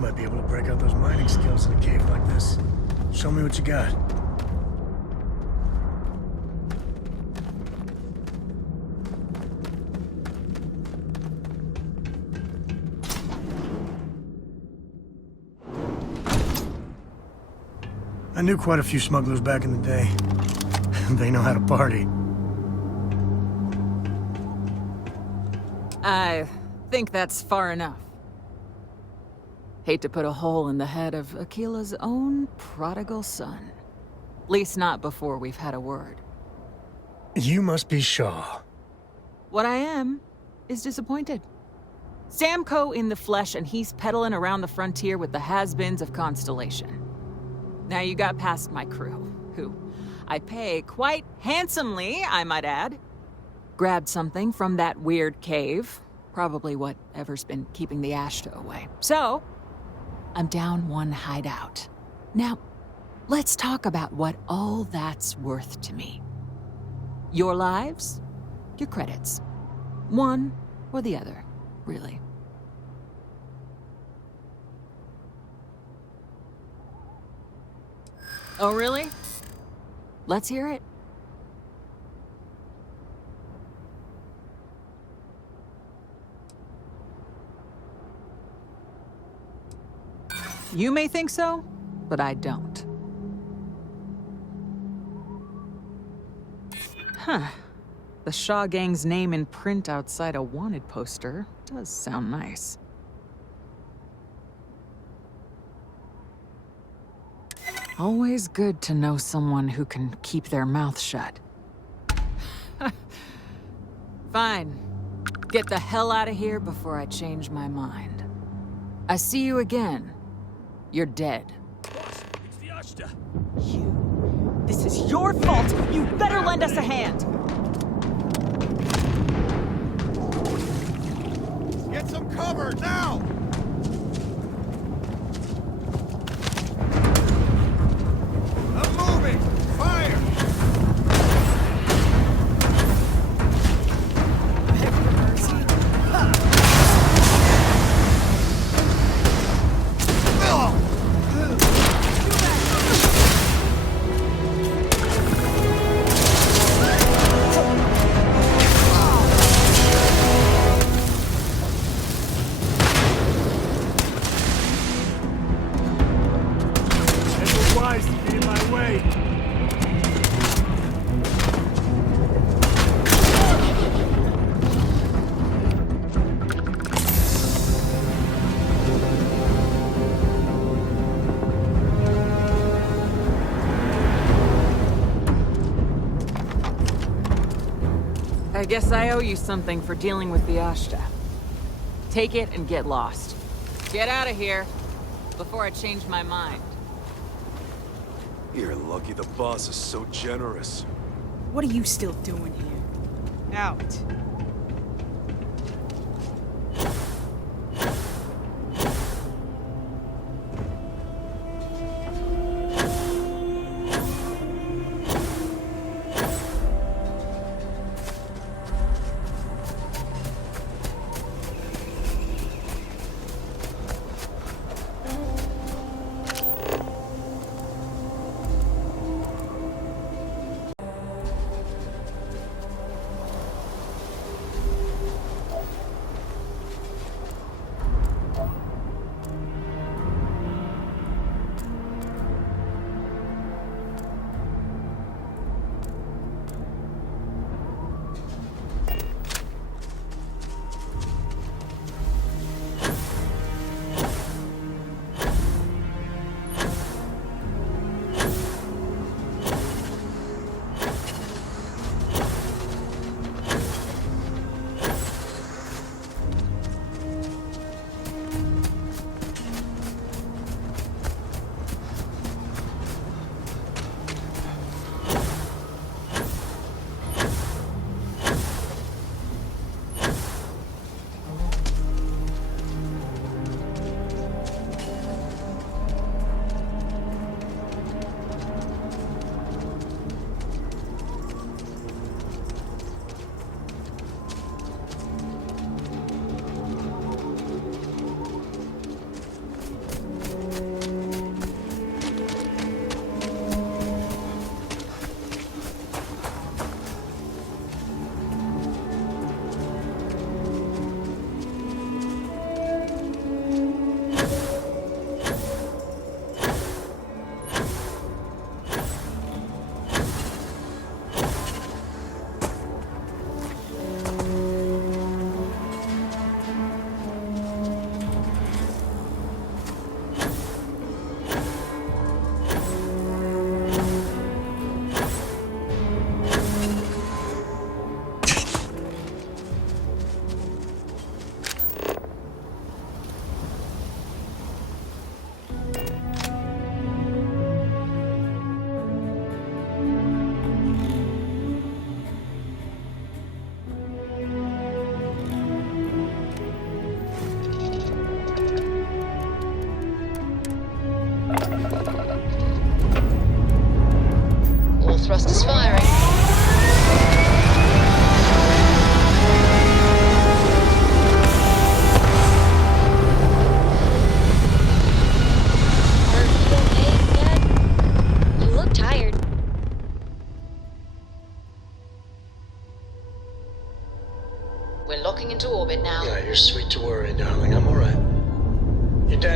might be able to break out those mining skills in a cave like this. Show me what you got. I knew quite a few smugglers back in the day. They know how to party. I think that's far enough. Hate to put a hole in the head of Akila's own prodigal son. Least not before we've had a word. You must be Shaw. What I am is disappointed. Samco in the flesh, and he's peddling around the frontier with the has-beens of Constellation. Now you got past my crew, who I pay quite handsomely, I might add. Grabbed something from that weird cave. Probably whatever's been keeping the Ashta away. So, I'm down one hideout. Now, let's talk about what all that's worth to me. Your lives, your credits. One or the other, really. Oh, really? Let's hear it. You may think so, but I don't. Huh. The Shaw Gang's name in print outside a wanted poster does sound nice. Always good to know someone who can keep their mouth shut. Fine. Get the hell out of here before I change my mind. I see you again. You're dead. Boss, it's the Ashta. You. This is your fault! You better lend us a hand! Get some cover, now! I'm moving! Fire! I guess I owe you something for dealing with the Ashta. Take it and get lost. Get out of here before I change my mind. You're lucky the boss is so generous. What are you still doing here? Out.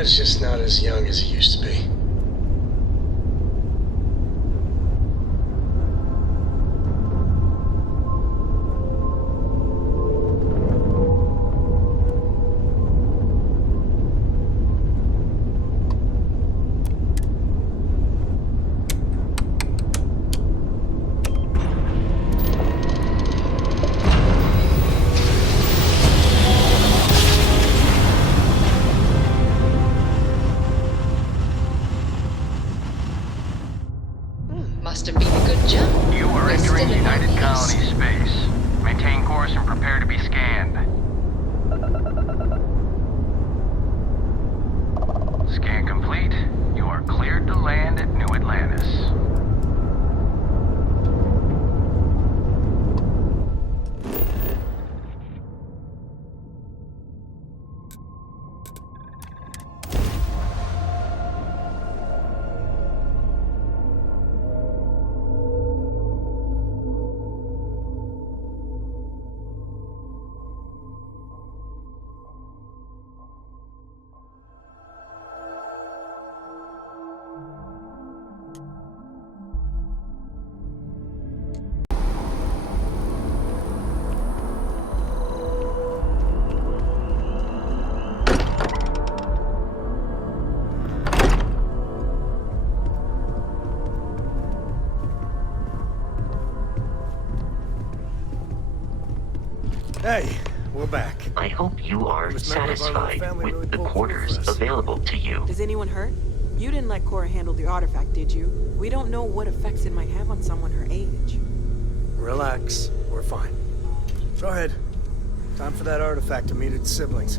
Dad's just not as young as he used to be. Must have been a good jump. You are You're entering still in one United piece. Colony space. Maintain course and prepare to be scanned. Scan complete. You are cleared to land at New Atlantis. Hey, we're back. I hope you are This member of our little satisfied family really with the pulled through quarters for us. available to you. Is anyone hurt? You didn't let Cora handle the artifact, did you? We don't know what effects it might have on someone her age. Relax. We're fine. Go ahead. Time for that artifact to meet its siblings.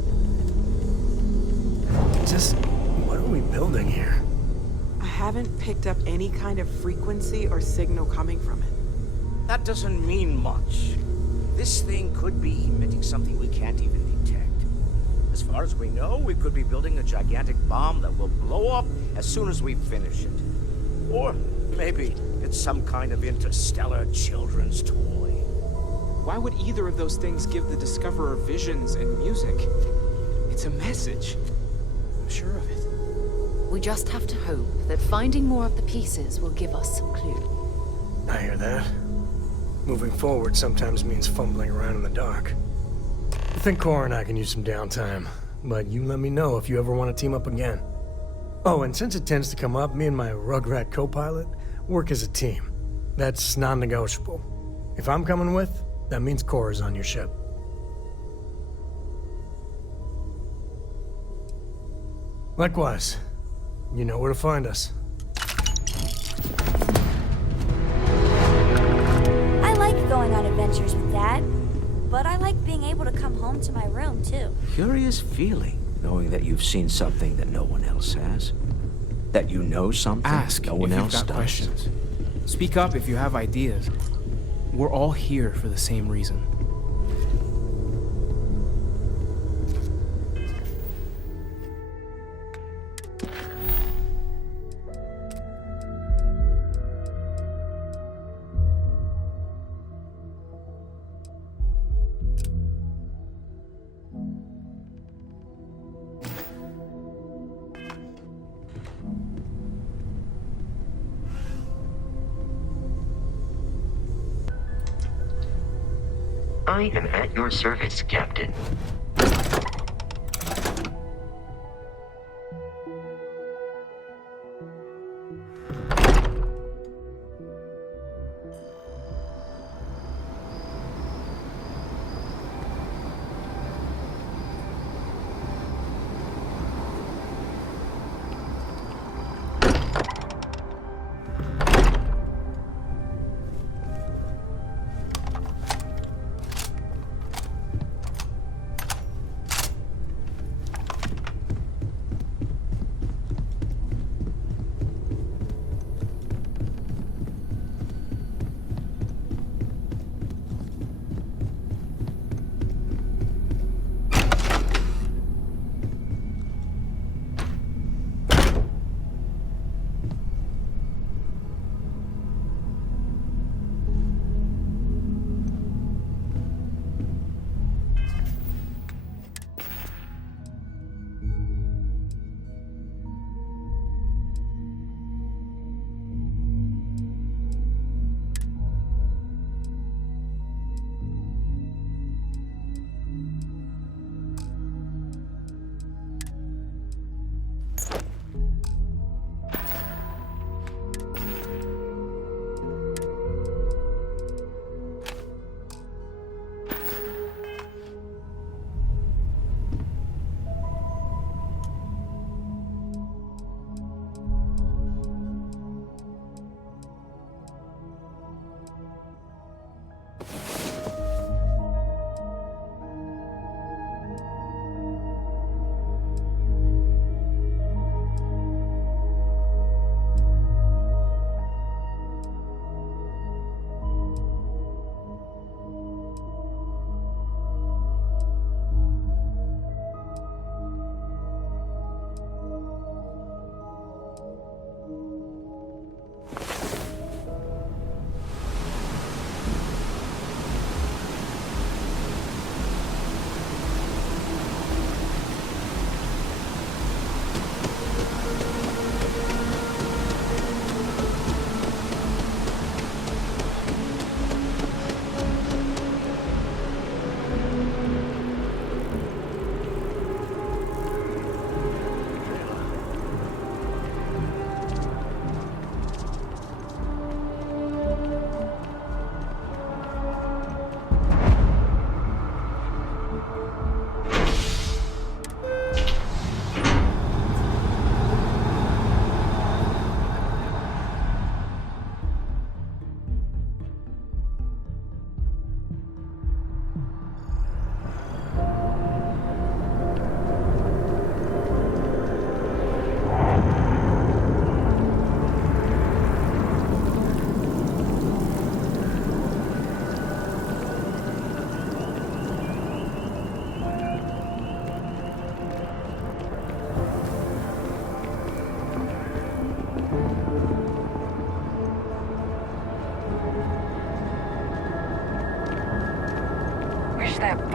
Just, what are we building here? I haven't picked up any kind of frequency or signal coming from it. That doesn't mean much. This thing could be emitting something we can't even detect. As far as we know, we could be building a gigantic bomb that will blow up as soon as we finish it. Or maybe it's some kind of interstellar children's toy. Why would either of those things give the Discoverer visions and music? It's a message. I'm sure of it. We just have to hope that finding more of the pieces will give us some clue. I hear that. Moving forward sometimes means fumbling around in the dark. I think Cora and I can use some downtime, but you let me know if you ever want to team up again. Oh, and since it tends to come up, me and my Rugrat co-pilot work as a team. That's non-negotiable. If I'm coming with, that means Cora's on your ship. Likewise, you know where to find us. I like going on adventures with Dad, but I like being able to come home to my room, too. Curious feeling, knowing that you've seen something that no one else has. That you know something Ask no one if else you've got does. questions. Speak up if you have ideas. We're all here for the same reason. I am at your service, Captain.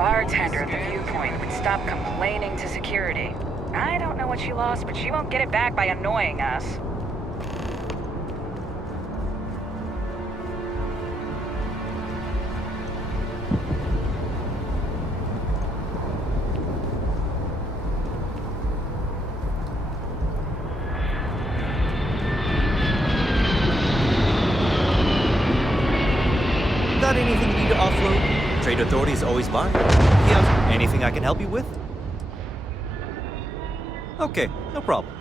bartender at the viewpoint would stop complaining to security. I don't know what she lost, but she won't get it back by annoying us. Got anything you need to offload? Trade Authority is always mine. Yeah, anything I can help you with? Okay, no problem.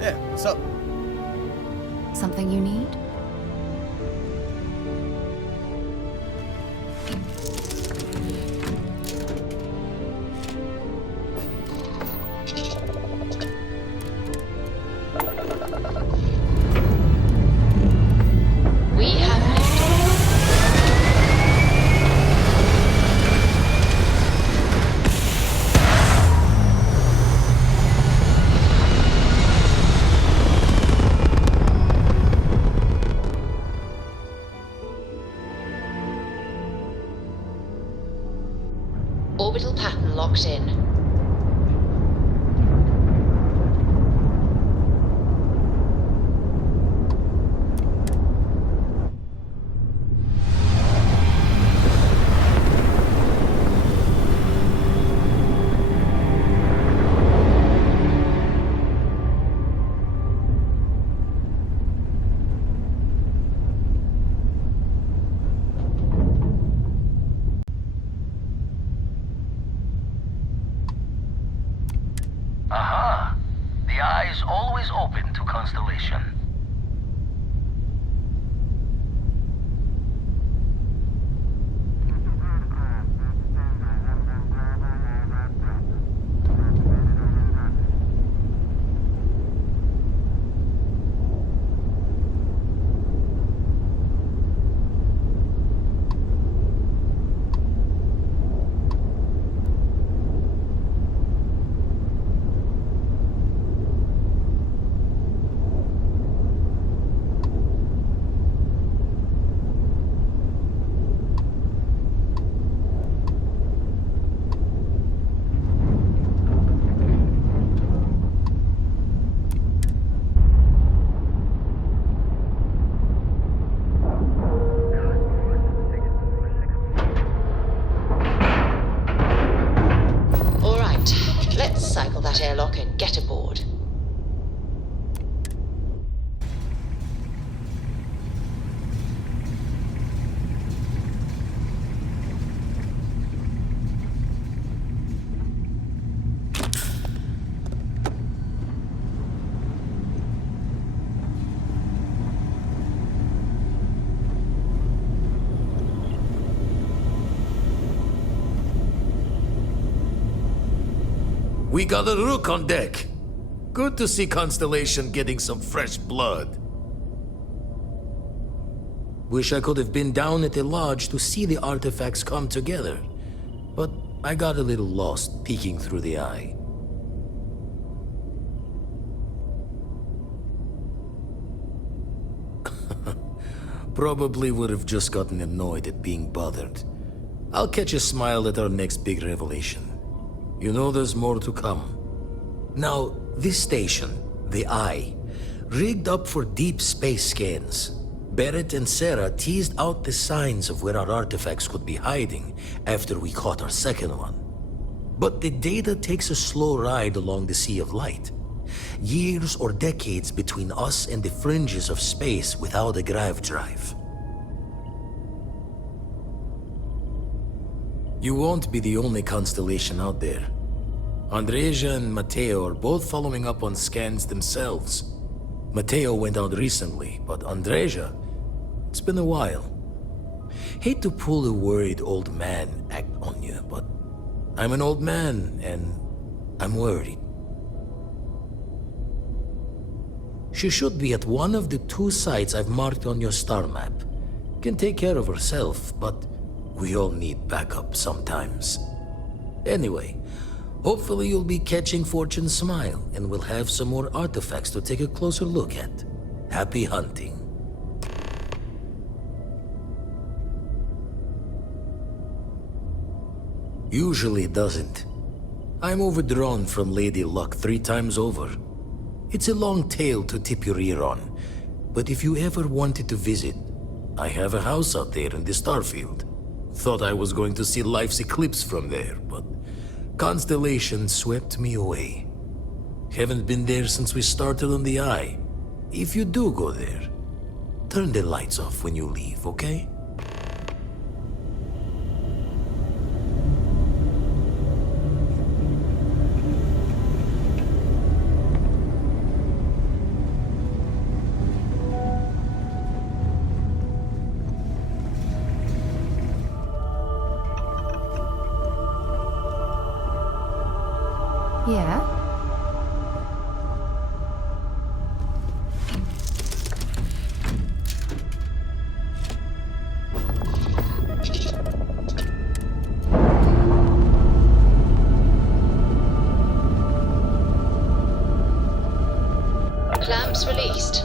Yeah, what's up? Something you need? We have orbital pattern locked in. always open to Constellation. Cycle that airlock and get aboard. We got a Rook on deck. Good to see Constellation getting some fresh blood. Wish I could have been down at the lodge to see the artifacts come together. But I got a little lost peeking through the eye. Probably would have just gotten annoyed at being bothered. I'll catch a smile at our next big revelation. You know there's more to come. Now, this station, the Eye, rigged up for deep space scans. Barrett and Sarah teased out the signs of where our artifacts could be hiding after we caught our second one. But the data takes a slow ride along the Sea of Light. Years or decades between us and the fringes of space without a grav drive. You won't be the only Constellation out there. Andreja and Matteo are both following up on scans themselves. Matteo went out recently, but Andreja, it's been a while. Hate to pull a worried old man act on you, but I'm an old man and I'm worried. She should be at one of the 2 sites I've marked on your star map. Can take care of herself, but we all need backup sometimes. Anyway, hopefully you'll be catching Fortune's smile and we'll have some more artifacts to take a closer look at. Happy hunting. Usually it doesn't. I'm overdrawn from Lady Luck 3 times over. It's a long tale to tip your ear on, but if you ever wanted to visit, I have a house out there in the Starfield. Thought I was going to see life's eclipse from there, but Constellation swept me away. Haven't been there since we started on the Eye. If you do go there, turn the lights off when you leave, okay? Yeah? Clamps released.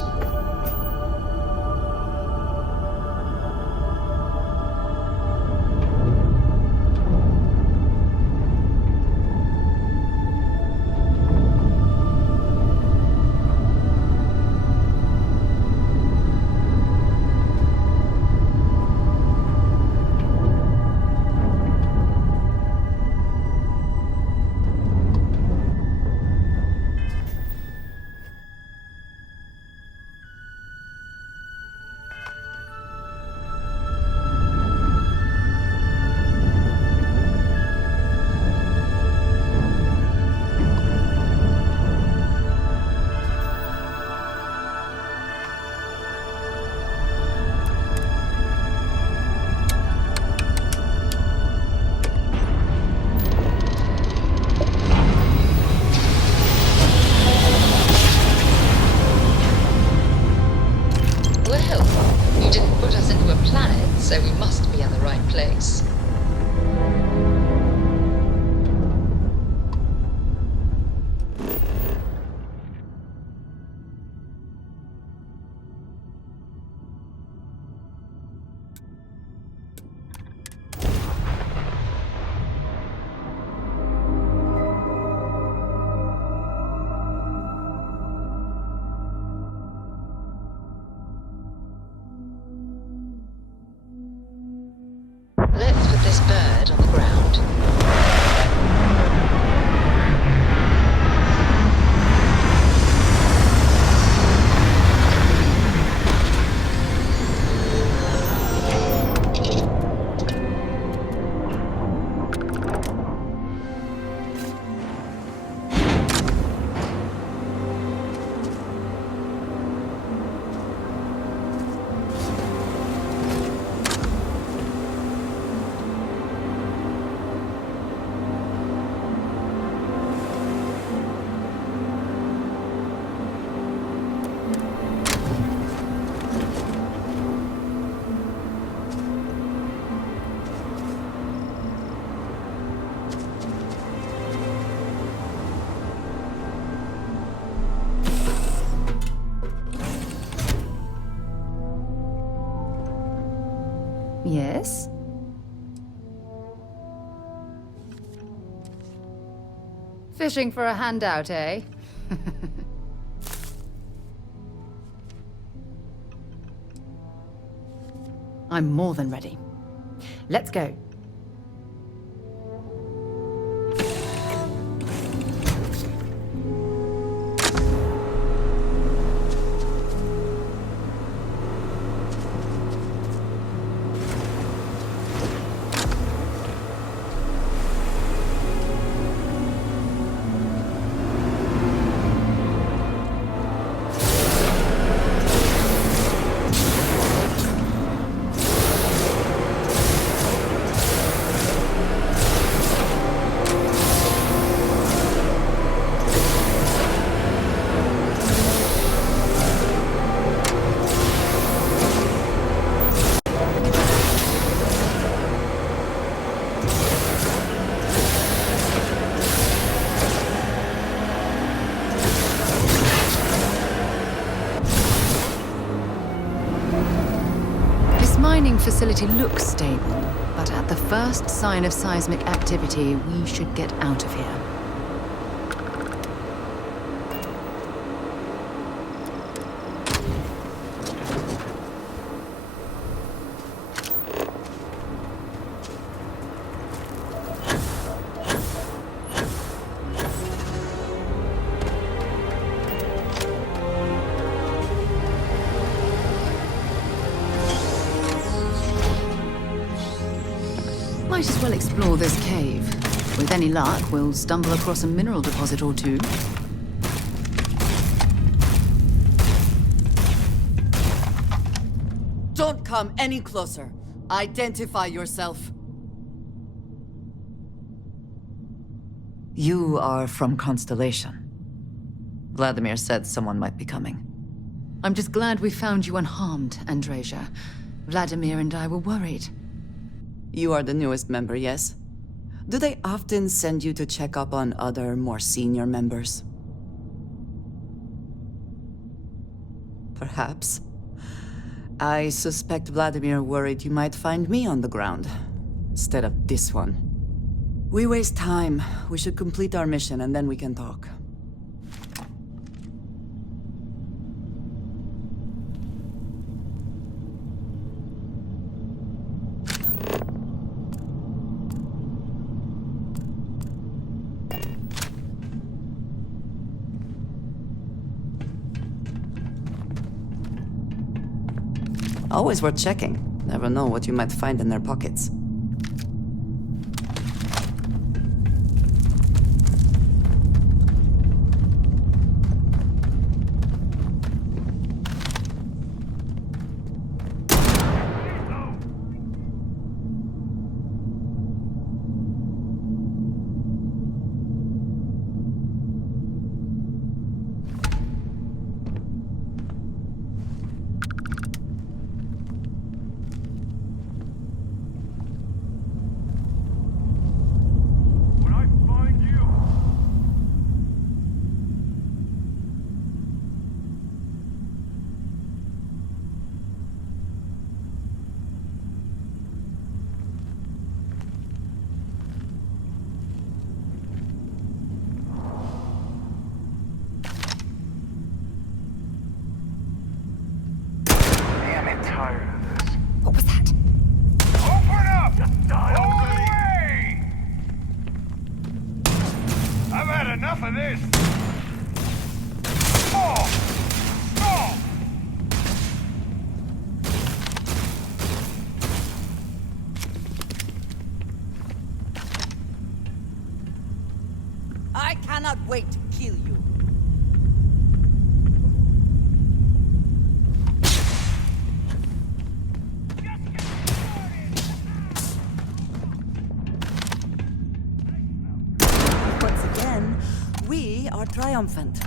Fishing for a handout, eh? I'm more than ready. Let's go. Facility looks stable, but at the first sign of seismic activity, we should get out of here. Might as well explore this cave. With any luck, we'll stumble across a mineral deposit or two. Don't come any closer. Identify yourself. You are from Constellation. Vladimir said someone might be coming. I'm just glad we found you unharmed, Andreja. Vladimir and I were worried. You are the newest member, yes? Do they often send you to check up on other, more senior members? Perhaps. I suspect Vladimir worried you might find me on the ground, instead of this one. We waste time. We should complete our mission and then we can talk. Always worth checking. Never know what you might find in their pockets. I cannot wait to kill you. Once again, we are triumphant.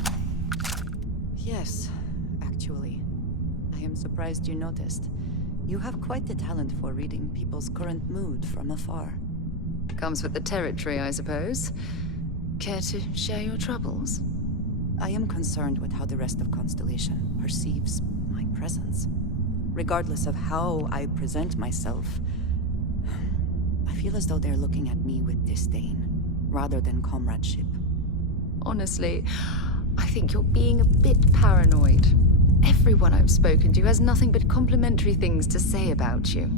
Yes, actually. I am surprised you noticed. You have quite the talent for reading people's current mood from afar. Comes with the territory, I suppose. Care to share your troubles? I am concerned with how the rest of Constellation perceives my presence. Regardless of how I present myself, I feel as though they're looking at me with disdain, rather than comradeship. Honestly, I think you're being a bit paranoid. Everyone I've spoken to has nothing but complimentary things to say about you.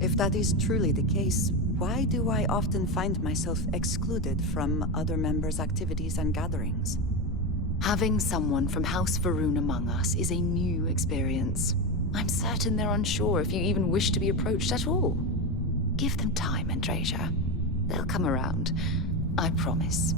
If that is truly the case, why do I often find myself excluded from other members' activities and gatherings? Having someone from House Ruun among us is a new experience. I'm certain they're unsure if you even wish to be approached at all. Give them time, Andrasia. They'll come around. I promise.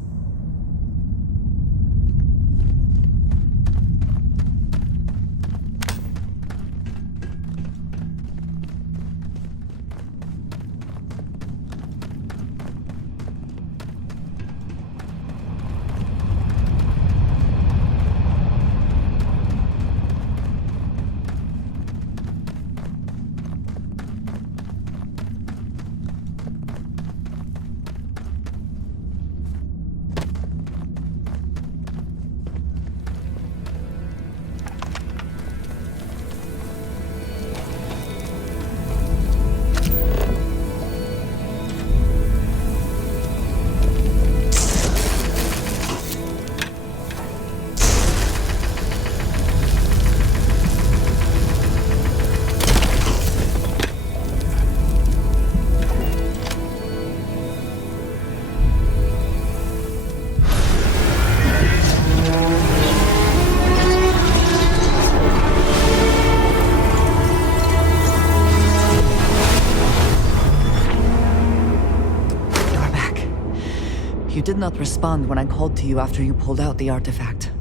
You did not respond when I called to you after you pulled out the artifact.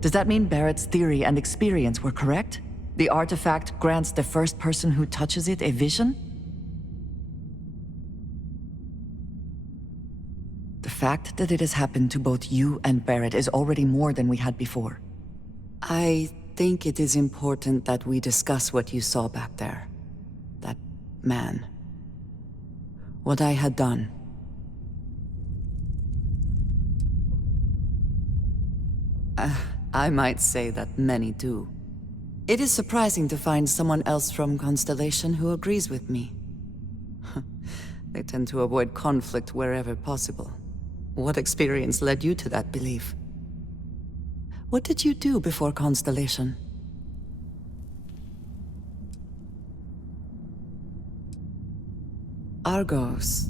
Does that mean Barrett's theory and experience were correct? The artifact grants the first person who touches it a vision? The fact that it has happened to both you and Barrett is already more than we had before. I think it is important that we discuss what you saw back there. That man. What I had done. I might say that many do. It is surprising to find someone else from Constellation who agrees with me. They tend to avoid conflict wherever possible. What experience led you to that belief? What did you do before Constellation? Argos.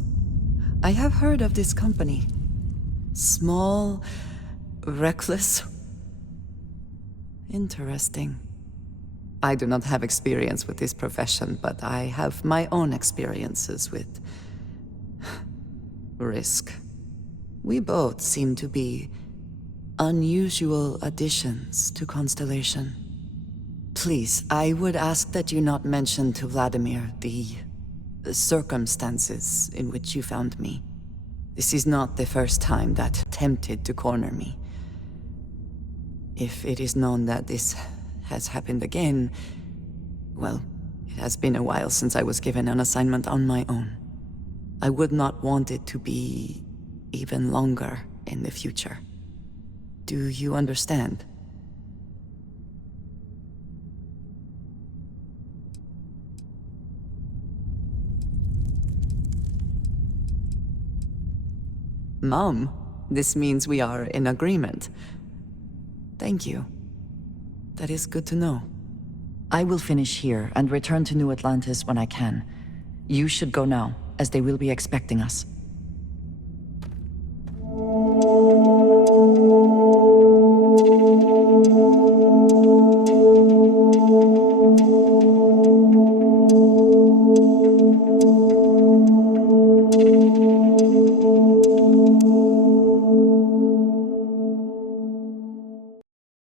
I have heard of this company. Small, reckless. Interesting. I do not have experience with this profession, but I have my own experiences with risk. We both seem to be unusual additions to Constellation. Please, I would ask that you not mention to Vladimir the circumstances in which you found me. This is not the first time that attempted to corner me. If it is known that this has happened again, well, it has been a while since I was given an assignment on my own. I would not want it to be even longer in the future. Do you understand? Mom, this means we are in agreement. Thank you. That is good to know. I will finish here and return to New Atlantis when I can. You should go now, as they will be expecting us.